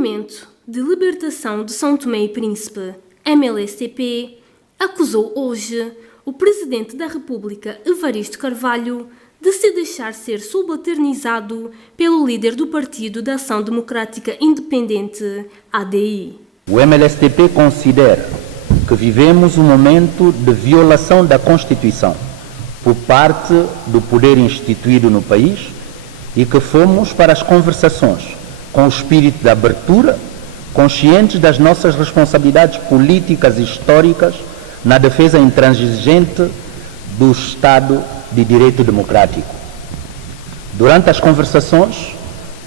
Movimento de Libertação de São Tomé e Príncipe, MLSTP, acusou hoje o Presidente da República, Evaristo Carvalho, de se deixar ser subalternizado pelo líder do Partido da Ação Democrática Independente, ADI. O MLSTP considera que vivemos um momento de violação da Constituição por parte do poder instituído no país e que fomos para as conversações com o espírito de abertura, conscientes das nossas responsabilidades políticas e históricas na defesa intransigente do Estado de Direito Democrático. Durante as conversações,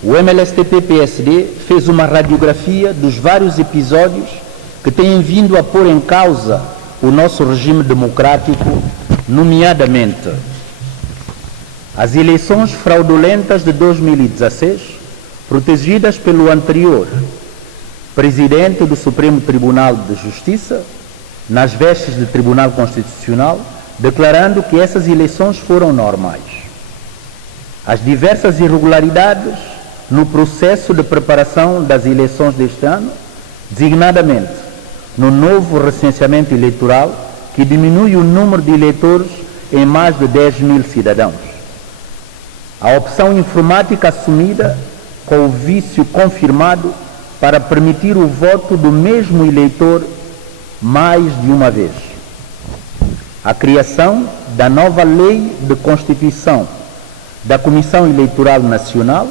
o MLSTP-PSD fez uma radiografia dos vários episódios que têm vindo a pôr em causa o nosso regime democrático, nomeadamente as eleições fraudulentas de 2016, protegidas pelo anterior Presidente do Supremo Tribunal de Justiça, nas vestes do Tribunal Constitucional, declarando que essas eleições foram normais. As diversas irregularidades no processo de preparação das eleições deste ano, designadamente no novo recenseamento eleitoral, que diminui o número de eleitores em mais de 10 mil cidadãos. A opção informática assumida com o vício confirmado para permitir o voto do mesmo eleitor mais de uma vez. A criação da nova Lei de Constituição da Comissão Eleitoral Nacional,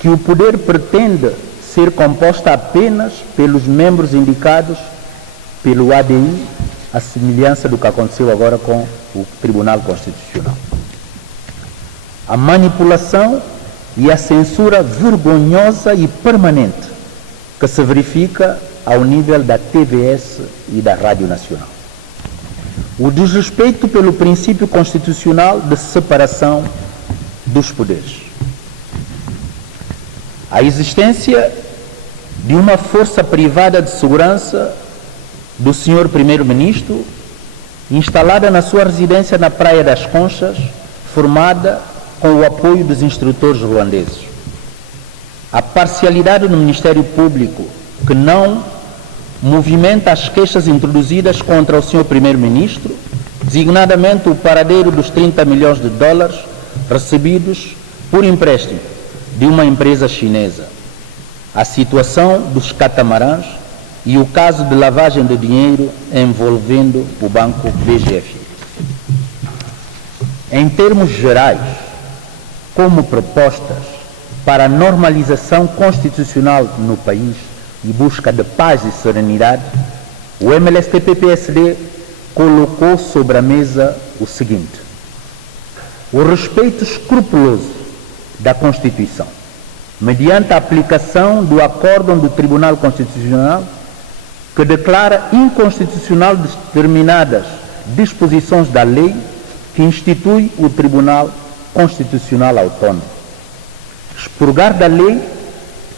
que o poder pretende ser composta apenas pelos membros indicados pelo ADI, à semelhança do que aconteceu agora com o Tribunal Constitucional. A manipulação e a censura vergonhosa e permanente que se verifica ao nível da TVS e da Rádio Nacional. O desrespeito pelo princípio constitucional de separação dos poderes. A existência de uma força privada de segurança do Sr. Primeiro-Ministro, instalada na sua residência na Praia das Conchas, formada com o apoio dos instrutores ruandeses. A parcialidade no Ministério Público, que não movimenta as queixas introduzidas contra o Sr. Primeiro-Ministro, designadamente o paradeiro dos 30 milhões de dólares recebidos por empréstimo de uma empresa chinesa, a situação dos catamarãs e o caso de lavagem de dinheiro envolvendo o banco BGF. Em termos gerais, como propostas para a normalização constitucional no país e busca de paz e serenidade, o MLSTP-PSD colocou sobre a mesa o seguinte: o respeito escrupuloso da Constituição, mediante a aplicação do acórdão do Tribunal Constitucional, que declara inconstitucional determinadas disposições da lei que institui o Tribunal Constitucional Autônomo. Expurgar da lei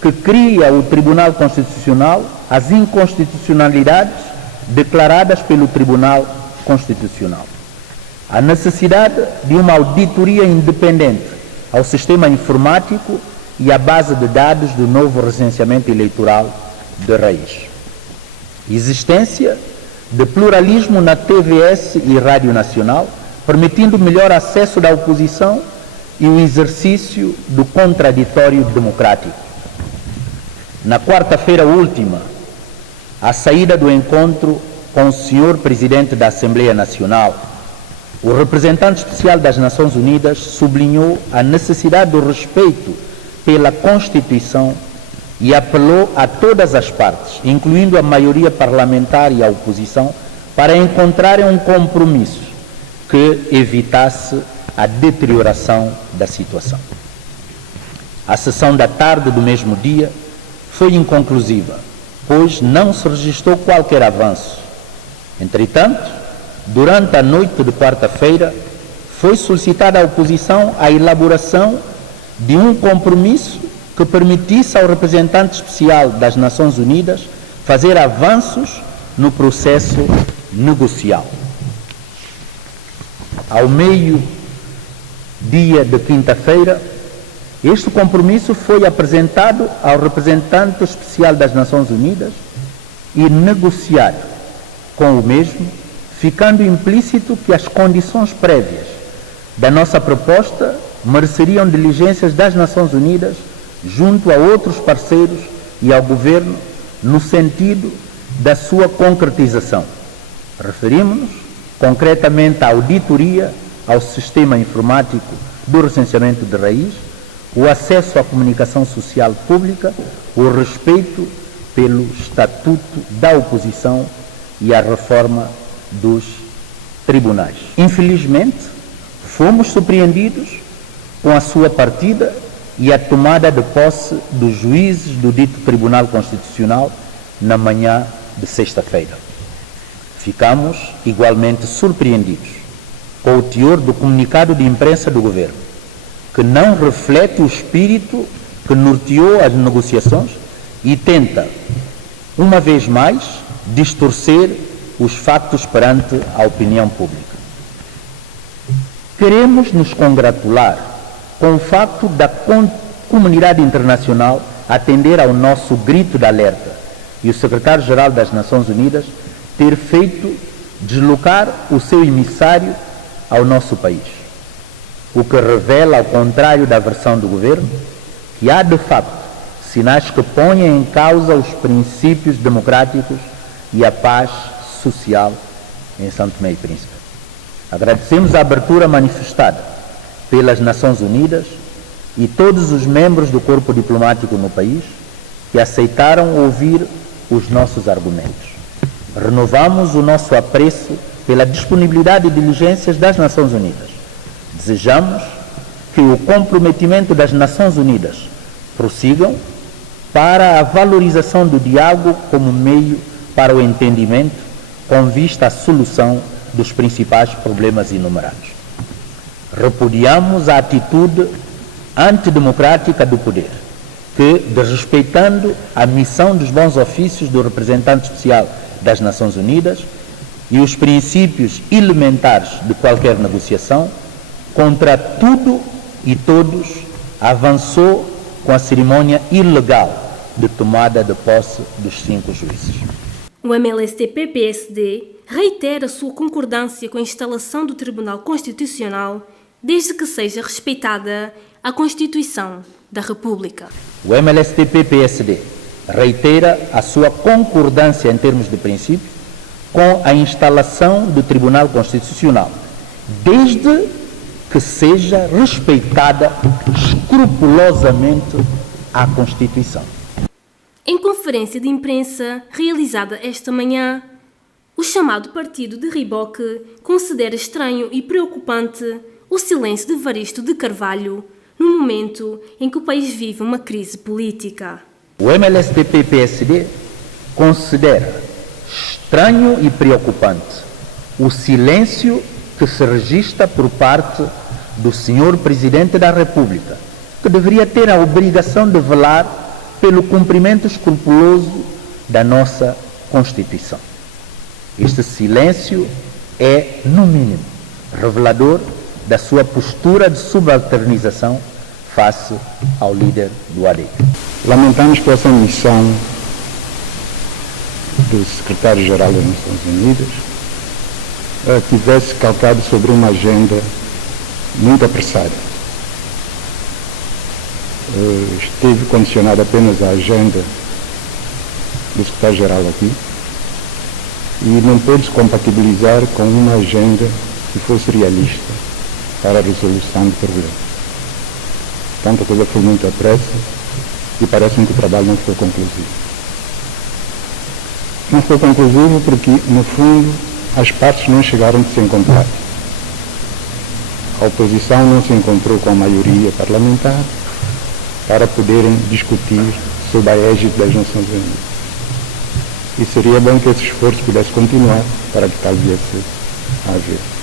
que cria o Tribunal Constitucional as inconstitucionalidades declaradas pelo Tribunal Constitucional. A necessidade de uma auditoria independente ao sistema informático e à base de dados do novo recenseamento eleitoral de raiz. Existência de pluralismo na TVS e Rádio Nacional, permitindo melhor acesso da oposição e o exercício do contraditório democrático. Na quarta-feira última, à saída do encontro com o Sr. Presidente da Assembleia Nacional, o representante especial das Nações Unidas sublinhou a necessidade do respeito pela Constituição e apelou a todas as partes, incluindo a maioria parlamentar e a oposição, para encontrarem um compromisso que evitasse a deterioração da situação. A sessão da tarde do mesmo dia foi inconclusiva, pois não se registrou qualquer avanço. Entretanto, durante a noite de quarta-feira, foi solicitada à oposição a elaboração de um compromisso que permitisse ao representante especial das Nações Unidas fazer avanços no processo negocial. Ao meio-dia de quinta-feira, Este compromisso foi apresentado ao representante especial das Nações Unidas e negociado com o mesmo, ficando implícito que as condições prévias da nossa proposta mereceriam diligências das Nações Unidas junto a outros parceiros e ao Governo no sentido da sua concretização. Referimos-nos concretamente à auditoria ao sistema informático do recenseamento de raiz, o acesso à comunicação social pública, o respeito pelo estatuto da oposição e a reforma dos tribunais. Infelizmente, fomos surpreendidos com a sua partida e a tomada de posse dos juízes do dito Tribunal Constitucional na manhã de sexta-feira. Ficamos igualmente surpreendidos com o teor do comunicado de imprensa do Governo, que não reflete o espírito que norteou as negociações e tenta, uma vez mais, distorcer os fatos perante a opinião pública. Queremos nos congratular com o facto da comunidade internacional atender ao nosso grito de alerta e o secretário-geral das Nações Unidas ter feito deslocar o seu emissário ao nosso país, o que revela, ao contrário da versão do Governo, que há de facto sinais que ponham em causa os princípios democráticos e a paz social em São Tomé e Príncipe. Agradecemos a abertura manifestada pelas Nações Unidas e todos os membros do corpo diplomático no país que aceitaram ouvir os nossos argumentos. Renovamos o nosso apreço pela disponibilidade e diligências das Nações Unidas. Desejamos que o comprometimento das Nações Unidas prossigam para a valorização do diálogo como meio para o entendimento com vista à solução dos principais problemas enumerados. Repudiamos a atitude antidemocrática do poder, que, desrespeitando a missão dos bons ofícios do representante especial das Nações Unidas e os princípios elementares de qualquer negociação, contra tudo e todos, avançou com a cerimônia ilegal de tomada de posse dos 5 juízes. O MLSTP-PSD reitera sua concordância com a instalação do Tribunal Constitucional, desde que seja respeitada a Constituição da República. O MLSTP-PSD reitera a sua concordância em termos de princípio com a instalação do Tribunal Constitucional, desde que seja respeitada escrupulosamente a Constituição. Em conferência de imprensa realizada esta manhã, o chamado Partido de Riboque considera estranho e preocupante o silêncio de Evaristo de Carvalho no momento em que o país vive uma crise política. O MLSTP-PSD considera estranho e preocupante o silêncio que se registra por parte do Sr. Presidente da República, que deveria ter a obrigação de velar pelo cumprimento escrupuloso da nossa Constituição. Este silêncio é, no mínimo, revelador da sua postura de subalternização face ao líder do AD. Lamentamos que essa missão do secretário-geral das Nações Unidas tivesse calcado sobre uma agenda muito apressada. Esteve condicionada apenas à agenda do secretário-geral aqui e não pôde se compatibilizar com uma agenda que fosse realista para a resolução do problema. Portanto, a coisa foi muito à pressa e parece-me que o trabalho não foi conclusivo. Não foi conclusivo porque, no fundo, as partes não chegaram a se encontrar. A oposição não se encontrou com a maioria parlamentar para poderem discutir sob a égide das Nações Unidas. E seria bom que esse esforço pudesse continuar para que tal viesse a haver.